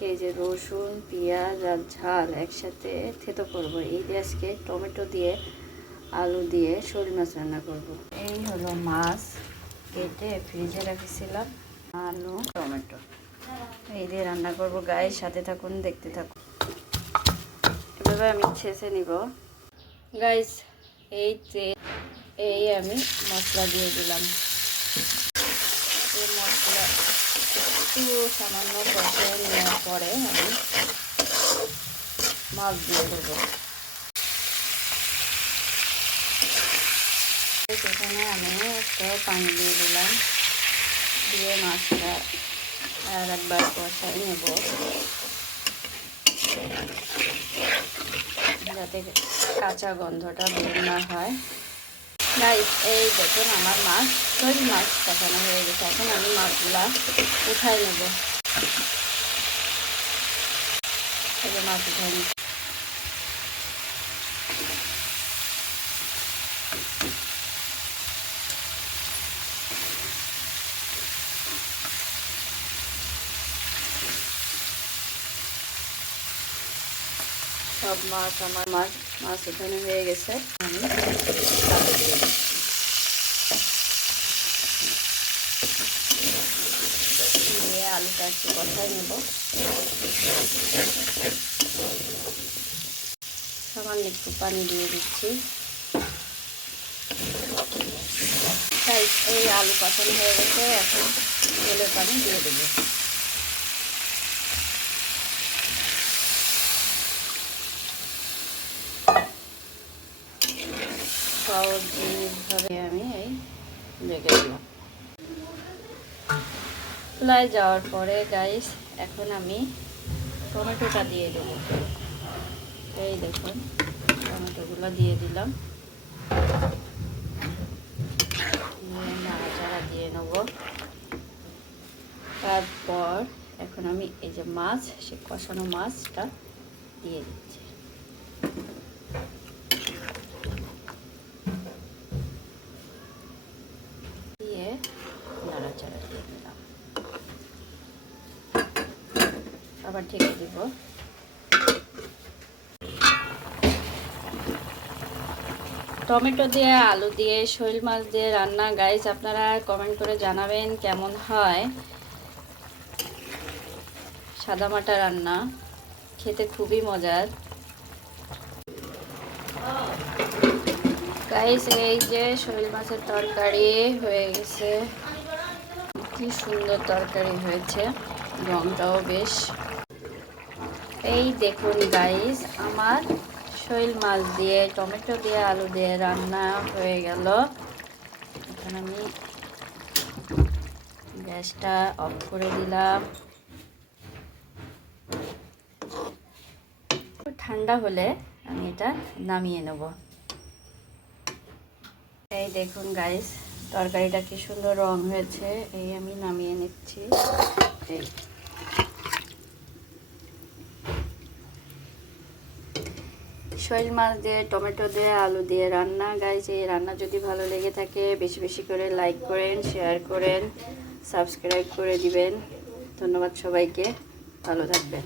আজকে এই যে রসুন পেঁয়াজ আর ঝাল একসাথে থেতো করব। এই দিয়ে আজকে টমেটো দিয়ে আলু দিয়ে শোল মাছ রান্না করব। এই হলো মাছ কেটে ফ্রিজে রেখেছিলাম, আলু টমেটো এই দিয়ে রান্না করব। গায়ের সাথে থাকুন, দেখতে থাকুন। এভাবে আমি ছেঁচে নিব গাইস। এই আমি মশলা দিয়ে দিলাম। এই মশলা একটু সামান্য কষিয়ে নেওয়ার পরে আমি মাছ দিয়ে দেবো। সেখানে আমি একটু পানি দিয়ে দিলাম, দিয়ে মাছটা আর একবার কষাই নেব যাতে কাঁচা গন্ধটা বের না হয়। গাইস এই দেখুন আমার শোল মাছ কষানো হয়ে গেছে। এখন আমি মাছগুলা উঠাই নেব। মাছ উঠাই নেব। সব আমার মাছ উঠানো হয়ে গেছে। আমি দিয়ে আলুটা একটু কষাই নেব। সামান্য একটু পানি দিয়ে দিচ্ছি। তাই এই আলু কষানো হয়ে গেছে, এখন তেলের পানি দিয়ে দেবো। সহজ জিনিসভাবে আমি এই রেখে দিলাম। চুলায় যাওয়ার পরে গাইস এখন আমি টমেটোটা দিয়ে দেবো। এই দেখুন টমেটোগুলো দিয়ে দিলাম, নাড়াচাড়া দিয়ে নেব। তারপর এখন আমি এই যে মাছ, সে কষানো মাছটা দিয়ে দিচ্ছি। দিয়ে নাড়াচাড়া দিয়ে দিলাম, আবার ঢেকে দিব। টমেটো দিয়ে আলু দিয়ে শোল মাছ দিয়ে রান্না গাইস, আপনারা কমেন্ট করে জানাবেন কেমন হয়। সাদামাটা রান্না, খেতে খুবই মজার গাইস। এই যে শোল মাছের তরকারি হয়ে গেছে, কি সুন্দর তরকারি হয়েছে, রংটাও বেশ। এই দেখুন গাইস আমার শোল মাছ দিয়ে টমেটো দিয়ে আলু দিয়ে রান্না হয়ে গেল। এখন আমি গ্যাসটা অফ করে দিলাম। ঠান্ডা হলে আমি এটা নামিয়ে নেব। এই দেখুন গাইস তরকারিটা কি সুন্দর রং হয়েছে। এই আমি নামিয়ে নিচ্ছি। এই শোল মাছ দিয়ে টমেটো দিয়ে আলু দিয়ে রান্না গাইস। এই রান্না যদি ভালো লেগে থাকে বেশি বেশি করে লাইক করেন, শেয়ার করেন, সাবস্ক্রাইব করে দিবেন। ধন্যবাদ সবাইকে, ভালো থাকবেন।